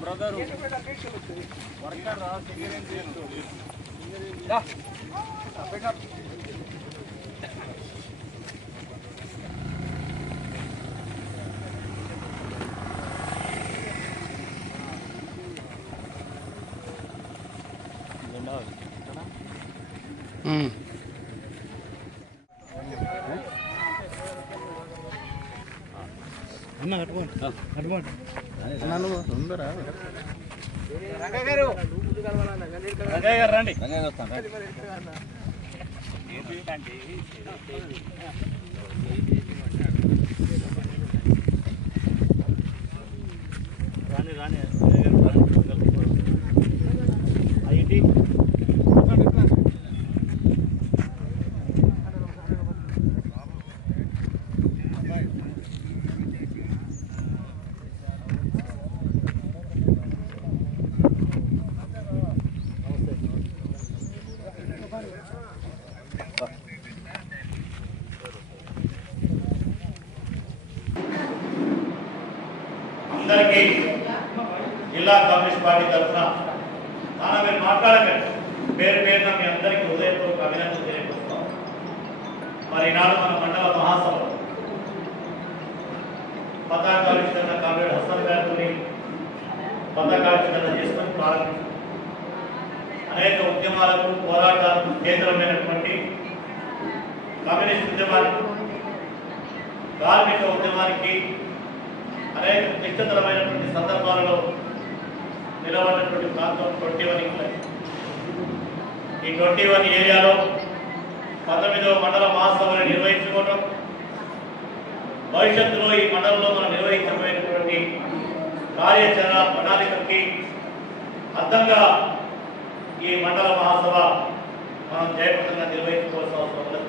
Brother worker అన్న కట్టుకోండి తొందర రంగయ్య గారు రండి రంగయ్య వస్తాను రాని రాని ఐటీ అందరికీ జిల్లా కమ్యూనిస్ట్ పార్టీ తరఫున మీరు మాట్లాడకండి పేరు పేరున మీ అందరికీ హృదయపూర్వక అభినందనలు తెలియజేస్తున్నాం. మరి ఈనాడు మన మండల మహాసభలో పతాకావిష్కరణ కామ్రేడ్ హసన్ గారితో పతాకావిష్కరణ చేసుకొని ప్రారంభించారు. అనేక ఉద్యమాలకు పోరాటాలకు కేంద్రమైనటువంటి కమ్యూనిస్ట్ ఉద్యమానికి కార్మిక ఉద్యమానికి అనేక క్లిష్టతరమైనటువంటి సందర్భాలలో నిలబడినటువంటి ప్రాంతం 21 ఈ 21 ఏరియాలో 19వ మండల మహాసభను నిర్వహించుకోవడం, భవిష్యత్తులో ఈ మండలంలో మనం నిర్వహించబోయేటువంటి కార్యాచరణ ప్రణాళికకి అర్థంగా ఈ మండల మహాసభ మనం జయప్రదంగా నిర్వహించుకోవాల్సిన అవసరం ఉంది.